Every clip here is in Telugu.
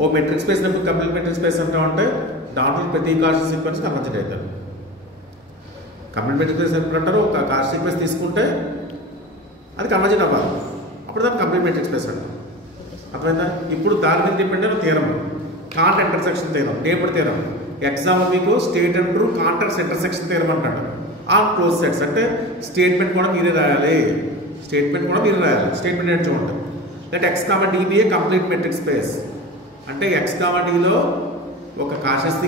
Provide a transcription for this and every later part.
ఓ metric space number complete metric space అంటే దాంట్లో ప్రతి కార్షిక్ సీక్వెన్స్ కన్వర్జెంట్ అవుతారు. కంప్లీట్ మెట్రిక్ స్పేస్ అంటారు, ఒక కార్షిక్ సీక్వెన్స్ తీసుకుంటే అది కన్వర్జెంట్ అవ్వాలి, అప్పుడు దాన్ని కంప్లీట్ మెట్రిక్ స్పేస్ అంటారు. అర్థమైందా? ఇప్పుడు దాని మీద డిపెండ్ అయిన theorem, Cantor intersection theorem, named theorem. Example మీకు state and true Cantor's intersection theorem అంటాడు. ఆ క్లోజ్ సెట్స్ అంటే స్టేట్మెంట్ కూడా మీరే రాయాలి, స్టేట్మెంట్ ఏంటి చూడండి. That x comma d be a complete metric space అంటే ఎక్స్ కామా డిలో ఒక కాషియస్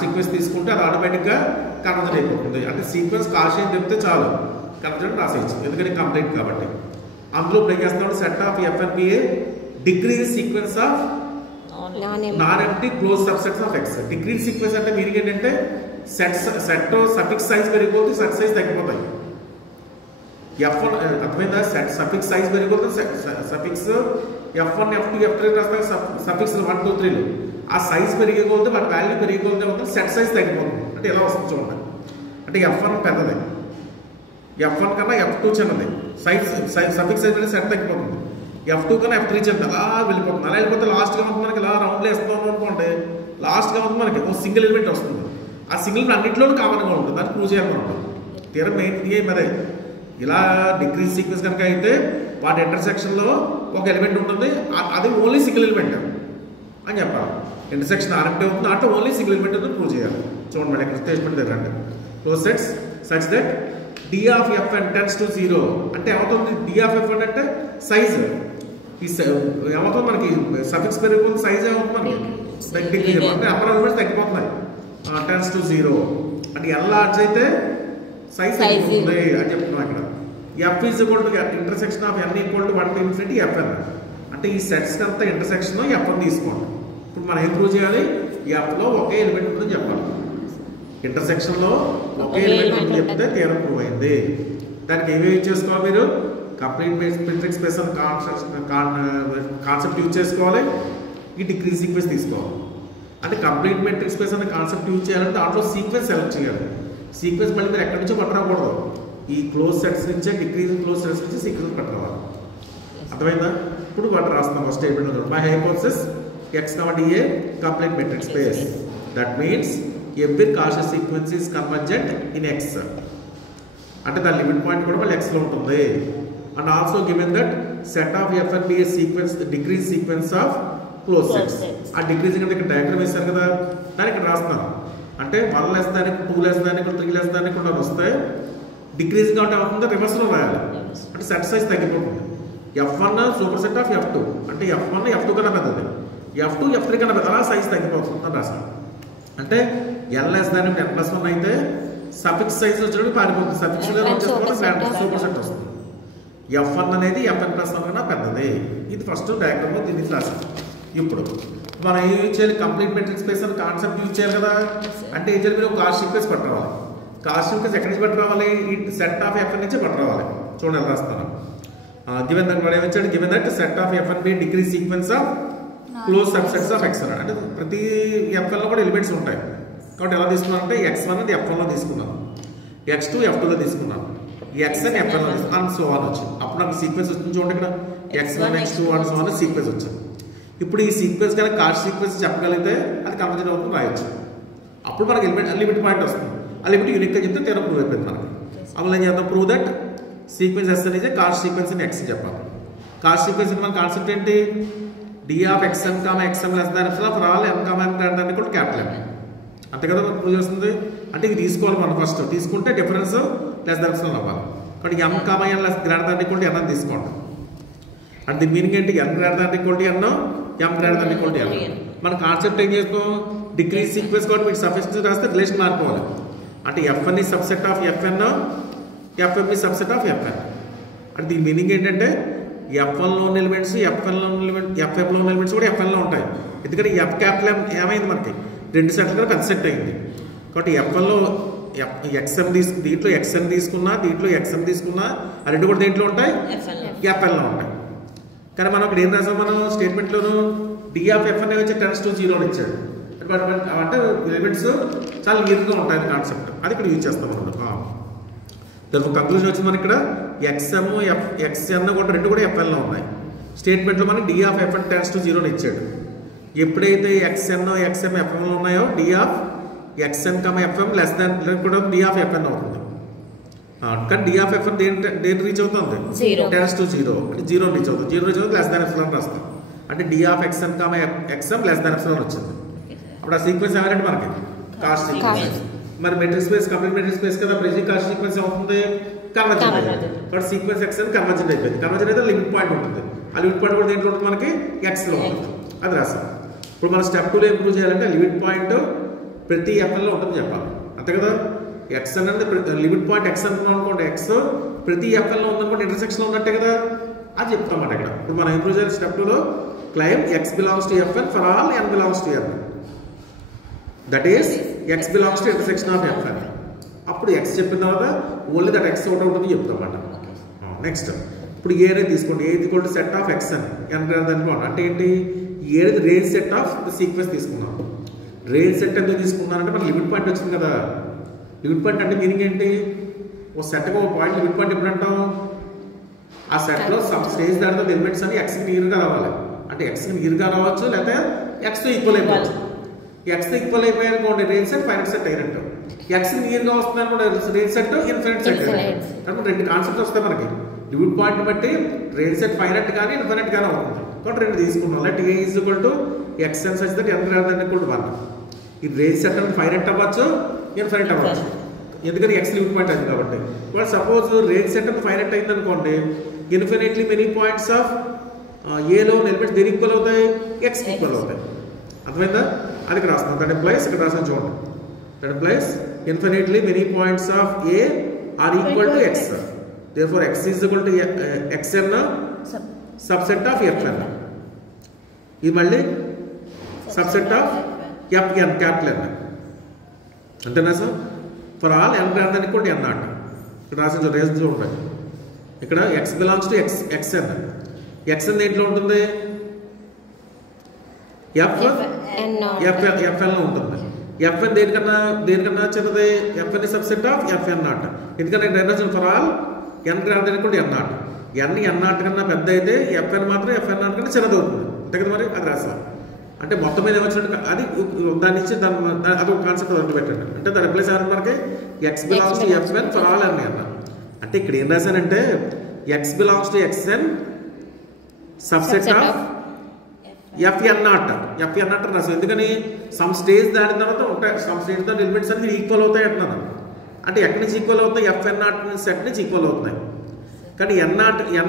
సీక్వెన్స్ తీసుకుంటే అది ఆటోమేటిక్గా కన్వర్జెంట్ అయిపోతుంది. అంటే సీక్వెన్స్ కాషియస్ చెప్తే చాలు కన్వర్జెంట్ రాసేయచ్చు, ఎందుకంటే కంప్లీట్ కాబట్టి. అందులో బ్రేక్ చేస్తాడు set of F N be a decreasing sequence of non empty closed subsets of X. Decreasing sequence అంటే మీనింగ్ ఏంటంటే సెట్ సఫిక్స్ సైజ్ పెరిగిపోతే సెట్ సైజ్ తగ్గిపోతాయి. F1 అర్థమైందా? సెట్ సఫిక్స్ సైజ్ పెరిగిపోతే సఫిక్స్ F1 F2 F3 రాస్తాయి, సఫిక్స్ 1 2 3లు ఆ సైజ్ పెరిగిపోతే వాటి వాల్యూ పెరిగిపోతే ఉంటుంది, సెట్ సైజ్ తగ్గిపోతుంది. అంటే ఎలా వస్తుంది చూడండి. అంటే F1 పెద్దది, F1 కన్నా F2 చిన్నది, సైజ్ సఫిక్స్ సైజ్ సెట్ తగ్గిపోతుంది. F2 కన్నా F3 చిన్నది, అలా వెళ్ళిపోతుంది. అలా వెళ్ళిపోతే లాస్ట్గా మనకి ఇలా రౌండ్లో వేస్తాం అనుకోండి, లాస్ట్గా మనకి ఒక సింగిల్ ఎలిమెంట్ వస్తుంది. ఆ సింగిల్ అన్నింటిలోనూ కామన్గా ఉంటుంది, దాన్ని ప్రూవ్ చేయాలనుకుంటాం. తీరం మెయిన్ ఇదే మరే. ఇలా డిగ్రీజ్ సీక్వెన్స్ కనుక అయితే వాటి ఇంటర్సెక్షన్లో ఒక ఎలిమెంట్ ఉంటుంది, అది ఓన్లీ సింగిల్ ఎలిమెంట్ అని చెప్పాలి. ఇంటర్సెక్షన్ ఆర్ఎంటీ అవుతుంది, అంటే ఓన్లీ సింగిల్ ఎలిమెంట్ అని ప్రూవ్ చేయాలి. చూడండి మళ్ళీ ఇక్కడ స్టేట్మెంట్ దగ్గరండి. Close sets such that D of F N tends to 0 అంటే ఏమవుతుంది? డి ఆఫ్ ఎఫ్ఎన్ అంటే సైజ్ ఏమవుతుంది మనకి? సఫిక్స్ పెరిగిపోతుంది, సైజ్ ఏమవుతుంది మనకి? డిగ్రీ అంటే నెంబర్ ఆఫ్ ఎలిమెంట్స్ తగ్గిపోతున్నాయి. టెన్స్ టు 0 అంటే ఎల్ లార్జ్ అయితే సైజ్ తగ్గిపోతుంది అని చెప్తున్నాం ఇక్కడ. F is equal to intersection of n equal to 1 to infinity F n అంటే ఈ సెట్స్ అంతా ఇంటర్సెక్షన్ ఎఫ్ఎన్ తీసుకోండి. ఇప్పుడు మనం ఏం ప్రూవ్ చేయాలి? ఎఫ్లో ఒకే ఎలిమెంట్ ఉందని చెప్పాలి. ఇంటర్సెక్షన్లో ఒకే ఎలిమెంట్ ఉందని చెప్తే థీరం ప్రూవ్ అయింది. దానికి ఏమేమి యూజ్ చేసుకోవాలి మీరు? Complete metric space concept use చేసుకోవాలి, ఈ డిగ్రీజ్ సీక్వెన్స్ తీసుకోవాలి. అంటే కంప్లీట్ మెట్రిక్ స్పేస్ అనే కాన్సెప్ట్ యూజ్ చేయాలంటే దాంట్లో సీక్వెన్స్ సెలెక్ట్ చేయాలి. సీక్వెన్స్ మళ్ళీ మీరు ఎక్కడి నుంచో పట్టరాకూడదు, ఈ క్లోజ్ సెట్స్ నుంచే డిగ్రీజ్ క్లోజ్ సెట్స్ నుంచి సీక్వెన్స్ పట్టరావాలి. అర్థమైందా? ఇప్పుడు వాటి రాస్తున్నాం first statement. My hypothesis X comma D a complete metric space that means every Cauchy sequence is convergent in X అంటే దాని లిమిట్ పాయింట్ కూడా మళ్ళీ ఎక్స్లో ఉంటుంది. And also given that set of F and be a sequence decreasing sequence of close sets. ఆ డిగ్రీజ్ ఇక్కడ డయాగ్రామ్ వేశారు కదా, దాన్ని ఇక్కడ రాస్తున్నాను. అంటే 1 less than 2 less than 3 less than కూడా వస్తే డిక్రీజ్ కాబట్టి అవుతుందో రివర్స్లో రాయాలి, అంటే సెట్ సైజ్ తగ్గిపోతుంది. F1 super set of F2 అంటే F1 F2 కన్నా పెద్దది, F2 F3 కన్నా పెద్ద, అలా సైజ్ తగ్గిపోతుంది అని రాశాను. అంటే L less than 10+1 అయితే సఫిక్స్ సైజ్ వచ్చినప్పుడు పారిపోతుంది, సఫిక్స్ సూపర్ సెట్ వస్తుంది. F1 అనేది Fn+1 కన్నా పెద్దది. ఇది ఫస్ట్ డయాగ్రామ్ దీన్ని రాశాను. ఇప్పుడు మనం ఏం యూజ్ చేయాలి? కంప్లీట్ మెట్రిక్ స్పేస్ అని కాన్సెప్ట్ యూజ్ చేయాలి కదా. అంటే ఏం చేయాలి? మీరు కాస్ట్ సీక్వెన్స్ పట్టరావాలి. కాస్ట్ సీక్వెన్స్ ఎక్కడి నుంచి పట్టరావాలి? ఈ సెట్ ఆఫ్ ఎఫ్ఎన్ నుంచే పట్టరావాలి. చూడండి ఎలా రాస్తాను. గివెన్ దట్ వాడు ఏమిచ్చాడు? Given that set of FN be degree sequence of close subsets of X అంటే ప్రతి ఎఫ్ఎన్లో కూడా ఎలిమెంట్స్ ఉంటాయి కాబట్టి ఎలా తీసుకున్నాను అంటే X1 అది F1లో తీసుకున్నాను, X2 F2లో తీసుకున్నాను, Xn F1లో తీసుకున్నాను, అండ్ సో ఆన్ వచ్చింది. అప్పుడు నాకు సీక్వెన్స్ వచ్చింది చూడండి ఇక్కడ X1 X2 and so on sequence వచ్చింది. ఇప్పుడు ఈ సీక్వెన్స్ కానీ కాస్ట్ సీక్వెన్స్ చెప్పగలిగితే అది కన్వర్జెంట్ అవుతుంది రాయొచ్చు. అప్పుడు మనకి లిమిట్ పాయింట్ వస్తుంది. ఆ లిమిట్ యూనిక్గా చెప్తే థీరం ప్రూవ్ అయిపోయింది మనకి. అప్పుడు ఏం చేద్దాం? ప్రూవ్ దట్ సీక్వెన్స్ ఎస్ అనేది కాస్ట్ సీక్వెన్స్ ఇన్ ఎక్స్ చెప్పాలి. కాస్ట్ సీక్వెన్స్ మన కాన్సెప్ట్ ఏంటి? D of x n comma x m less than f for all m comma m greater than equal capital M అంతే కదా మనకు ప్రూవ్ చేస్తుంది. అంటే ఇది తీసుకోవాలి మనం ఫస్ట్, తీసుకుంటే డిఫరెన్స్ లెస్ దాన్ ఎఫ్ అవ్వాలి. కాబట్టి ఎం కామా ఎన్ లెస్ గ్రేటర్ దాన్ ఈక్వల్ ఎన్ అని తీసుకోండి. అంటే దీని మీనింగ్ ఏంటి? ఎన్ గ్రేటర్ దాన్ ఈక్వల్ ఎన్, ఎం గ్రేటర్ దాన్ ఈక్వల్ ఎన్. మన కాన్సెప్ట్ ఏం చేసుకో? డిగ్రీ సీక్వెన్స్ కాబట్టి వీటి సఫిక్స్ రాస్తే రిలేషన్ మార్చుకోవాలి. అంటే F1 ఈ సబ్సెట్ ఆఫ్ Fn, Fm ఈ సబ్సెట్ ఆఫ్ Fn. అంటే దీని మీనింగ్ ఏంటంటే F1లో ఉన్న ఎలిమెంట్స్ Fnలో ఉన్న Fmలో ఉన్న ఎలిమెంట్స్ కూడా Fnలో ఉంటాయి. ఎందుకంటే F క్యాపిటల్ M ఏమైంది మనకి? 2 సెట్ల కదా పెద్ద సెట్ అయింది. కాబట్టి F1లో XM దీంట్లో XN తీసుకున్నా, దీంట్లో XM తీసుకున్నా, ఆ రెండు కూడా దేంట్లో ఉంటాయి? Fnలో ఉంటాయి. కానీ మనం ఇక్కడ ఏం రాసాం? మనం స్టేట్మెంట్లోను డి ఆఫ్ Fn వచ్చి 10 to 0 అని ఇచ్చాడు. అంటే ఎలిమెంట్స్ చాలా నీట్గా ఉంటాయి కాన్సెప్ట్, అది ఇక్కడ యూజ్ చేస్తాం మనం. దానికి కంక్లూజన్ వచ్చింది మనకి ఇక్కడ XM XN కూడా రెండు కూడా Fnలో ఉన్నాయి. స్టేట్మెంట్లో మనకి డి ఆఫ్ Fn 10 to 0 అని ఇచ్చాడు. ఎప్పుడైతే xn xm fm ఉన్నాయో d of xn, fm less than కూడా d ఆఫ్ fn అవుతుంది. కానీ d ఆఫ్ fn దేని రీచ్ అవుతుంది? 10 to 0 అంటే 0 రీచ్ అవుతుంది. 0 రీచ్ అవుతుంది లెస్ దాన్ ఎప్సిలాన్ రాస్తాం. అంటే d of xn, xm less than epsilon వచ్చింది. ఇప్పుడు ఆ సీక్వెన్స్ ఏమంటే మనకి కాస్ట్ సీక్వెన్స్. మరి metric space complete metric space కదా, ప్రెజీ కాస్ట్ సీక్వెన్స్ అవుతుంది కన్వర్జెంట్ అయిపోయింది. కాబట్టి సీక్వెన్స్ xn కన్వర్జెంట్ అయిపోయింది. కన్వర్జెంట్ అయితే లిమిట్ పాయింట్ ఉంటుంది. ఆ లిమిట్ పాయింట్ కూడా దేంట్లో ఉంటుంది మనకి? x లో ఉంటుంది. అది రాస్తాం. ఇప్పుడు మనం స్టెప్ 2లో ఇంప్రూవ్ చేయాలంటే లిమిట్ పాయింట్ ప్రతి fn లో ఉంటుంది చెప్పాలి, అంతే కదా. x అనేది లిమిట్ పాయింట్ x అనుకున్నాం అనుకోండి, x ప్రతి fn లో ఉందనుకోండి, ఇంటర్సెక్షన్ లో ఉన్నట్టే కదా, అది చెప్తామన్నమాట ఇక్కడ. ఇప్పుడు మనం ఇంప్రూవ్ చేయాలి స్టెప్ 2లో claim x belongs to fn for all n belongs to n, that is x belongs to intersection of fn. అప్పుడు x చెప్పిన తర్వాత ఓన్లీ దట్ x అవుట్ అవుతుంది చెప్తామన్నమాట. నెక్స్ట్ ఇప్పుడు ఏ అనేది తీసుకోండి, A equal to set of xn అనుకోండి. అంటే ఏంటి? A range set of sequence తీసుకున్నాం. రేంజ్ సెట్ ఎందుకు తీసుకున్నారంటే మన లిమిట్ పాయింట్ వచ్చింది కదా. లిమిట్ పాయింట్ అంటే మీనింగ్ ఏంటి? ఓ సెట్కి ఒక పాయింట్ లిమిట్ పాయింట్ ఎప్పుడు అంటాం? ఆ సెట్లో సమ్ స్టేజ్ దాంట్లో ఎలిమెంట్స్ అని ఎక్స్కి నియర్గా రావాలి. అంటే ఎక్స్కి నియర్గా రావచ్చు, లేకపోతే ఎక్స్తో ఈక్వల్ అయిపోవచ్చు. ఎక్స్తో ఈక్వల్ అయిపోయానుకోండి రేంజ్ సెట్ ఫైనైట్ సెట్ అయినట్టు. ఎక్స్కి నియర్గా వస్తుంది అనుకోండి రేంజ్ సెట్ ఇన్ఫినిట్ సెట్ అయినట్టు. అంటే రెండు కాన్సెప్ట్ వస్తాయి మనకి. లిమిట్ పాయింట్ బట్టి రేంజ్ సెట్ ఫైనైట్ కానీ ఇన్ఫినిట్ కానీ అవుతుంది. కాబట్టి రెండు తీసుకున్నాం. Let A is equal to xn such that n greater than equal to 1. ఈ రేంజ్ సెట్ అంటే ఫైనైట్ అవ్వచ్చు, ఇన్ఫినిట్ అవ్వచ్చు, ఎందుకని x లిమిట్ పాయింట్ అయింది కాబట్టి. బట్ సపోజ్ రేంజ్ సెట్ అంటే ఫైనైట్ అయింది అనుకోండి, ఇన్ఫినిట్లీ మెనీ పాయింట్స్ ఆఫ్ ఏలో ఎలిమెంట్స్ దేనికి ఈక్వల్ అవుతాయి? x ఈక్వల్ అవుతాయి. అర్థమైందా? అది ఇక్కడ రాస్తాం. దట్ ఇంప్లైస్ ఇక్కడ రాసాను చూడండి. That implies infinitely many points of a are equal to x. therefore x is equal to xn subset of fn. ఇది మళ్ళీ subset of fn capital n, అంతేనా sir? For all n greater than equal to n not. ఇక్కడ రాసిన రేంజ్ చూడండి. ఇక్కడ x belongs to xn. xn దేంట్లో ఉంటుంది? fn లో ఉంటుంది. fn దేనికన్నా చిన్నది? fn is subset of fn not. ఎందుకంటే direction for all n greater than equal to n not. n not కన్నా పెద్ద అయితే fn మాత్రం fn నాట్ కన్నా చిన్నది అవుతుంది, అంతే కదా. మరి అది రాస్తాం. అంటే మొత్తం మీద ఏమొచ్చినట్టు అది దాన్ని ఇచ్చి అది ఒక కాన్సెప్ట్ వరకు పెట్టండి. అంటే దాని రిప్లేస్ ఏమన్నా మనకి x belongs to fn for all n అన్న. అంటే ఇక్కడ ఏం రాశానంటే x belongs to xn subset of fn not రాసాం. ఎందుకని? సమ్ స్టేజ్ దాని తర్వాత ఉంటాయి, సమ్ స్టేజ్ దాని ఎలిమెంట్స్ అన్ని ఈక్వల్ అవుతాయి అంటున్నాను. అంటే ఎక్కడి నుంచి ఈక్వల్ అవుతాయి? fn నాట్ సెట్ నుంచి ఈక్వల్ అవుతున్నాయి. కానీ n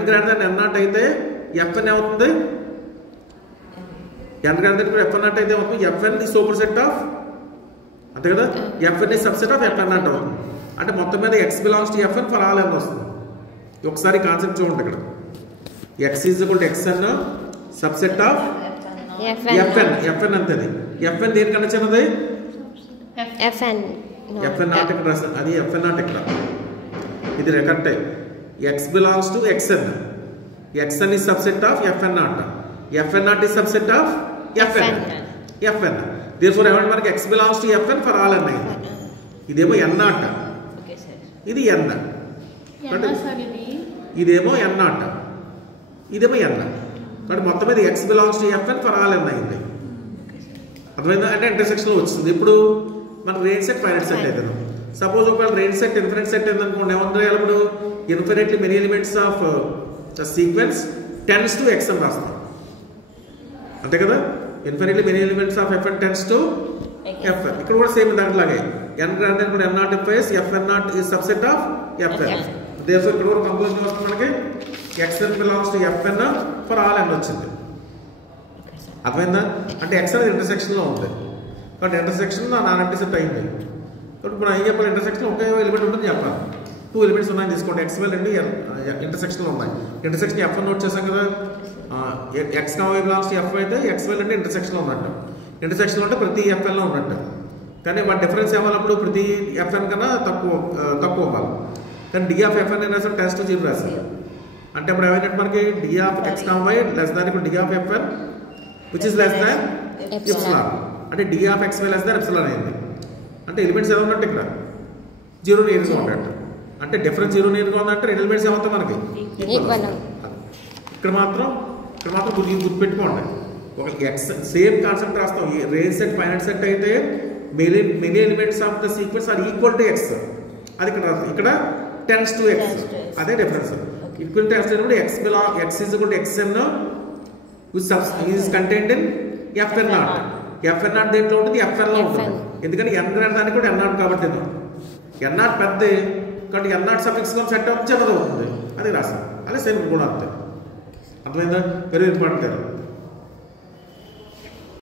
greater than n not అయితే fn ఏమవుతుంది? n greater then fn not అయితే ఏమవుతుంది? fn the super set of, అంతే కదా. fn the subset of fn not అవుతుంది. అంటే మొత్తం మీద x belongs to fn for all n వస్తుంది. ఒకసారి కాన్సెప్ట్ చూడండి. ఇక్కడ x is equal to xn subset of fn అంతేది. fn దేనికన్నా చిన్నది? fn నాట్ ఇక్కడ రాస్తాను. అది fn నాట్ ఇక్కడ. ఇది కరెక్టే. x belongs to xn. xn is subset of fn not. fn నాట్ is subset of fn. therefore ఏమంటే మనకి x belongs to fn for all n అయింది. ఇదేమో n నాట్, ఇది n. ఇదేమో n నాట్, ఇదేమో n. కాబట్టి మొత్తం మీద x belongs to fn for all n అయింది. అర్థమైందా? అంటే ఇంటర్సెక్షన్ లో వచ్చింది. ఇప్పుడు మన రేంజ్ సెట్ ఫైనైట్ సెట్ అవుతుంది. సపోజ్ ఒకవేళ రేంజ్ సెట్ ఇన్ఫినిట్ సెట్ అయింది అనుకోండి, ఏమవుతుంది? ఇప్పుడు infinitely many elements of the sequence tends to x అని రాస్తాం, అంతే కదా. Infinitely many elements of fn tends to fn. ఇక్కడ కూడా సేమ్ దాంట్లాగే n greater than n not implies fn నాట్ is subset of fn. therefore ఇక్కడ కూడా కంక్లూజన్ వస్తుంది మనకి xn belongs to fn for all n వచ్చింది. అర్థమైందా? అంటే x అనేది ఇంటర్సెక్షన్ లో ఉంది. కాబట్టి ఇంటర్సెక్షన్ నాన్ ఇంటర్సెప్ట్ అయింది. కాబట్టి ఇప్పుడు ఏం చెప్పాలి? ఇంటర్సెక్షన్ ఒకే ఎలిమెంట్ ఉంటుంది చెప్పాలి. 2 ఎలిమెంట్స్ ఉన్నాయని తీసుకోండి. x y రెండు ఇంటర్సెక్షన్ లో ఉన్నాయి. ఇంటర్సెక్షన్ fn నోట్ చేసాం కదా. x y belongs to f అయితే x y రెండు ఇంటర్సెక్షన్ లో ఉన్నట్టు. ఇంటర్సెక్షన్ లో అంటే ప్రతి fn లో ఉన్నట్టు. కానీ వాటి డిఫరెన్స్ ఏమన్నప్పుడు ప్రతి fn కన్నా తక్కువ అవ్వాలి. కానీ d ఆఫ్ fn అయినా సరే టెన్స్ టు 0 రాశారు. అంటే ఇప్పుడు ఏమైనట్టు మనకి d of x y less than ఇప్పుడు d of fn which is less than epsilon. అంటే d of x y less than epsilon అయింది. అంటే ఎలిమెంట్స్ ఎలా ఉన్నట్టు ఇక్కడ 0 నియర్గా ఉన్నట్టు. అంటే డిఫరెన్స్ 0 నియర్గా ఉందంటే రెండు ఎలిమెంట్స్ ఏమవుతాయి మనకి? ఇక్కడ మాత్రం గుర్తుపెట్టుకోండి. ఒక ఎక్స్ సేమ్ కాన్సెప్ట్ రాస్తాం. రేంజ్ సెట్ ఫైనైట్ సెట్ అయితే many elements of the sequence are equal to x. అది ఇక్కడ రాస్తాం. ఇక్కడ టెన్స్ టు ఎక్స్. అదే డిఫరెన్స్. ఈక్వల్ టు ఎక్స్ అయినప్పుడు x is equal to x n is contained in F n naught. F n naught దేంట్లో ఉంటుంది, ఎఫ్ఎన్లో ఉంటుంది. ఎందుకంటే ఎన్ గ్రాండ్ దానికి కూడా ఎన్ నాట్ కాబట్టి ఎన్ నాట్ పెద్ద కాబట్టి ఎన్ నాట్ సఫిక్స్ సెట్ అవుతుంది, చిన్నది అవుతుంది. అది రాస్తాం. అదే సేమ్ కూడా అంతే. అర్థమైందా? Very important.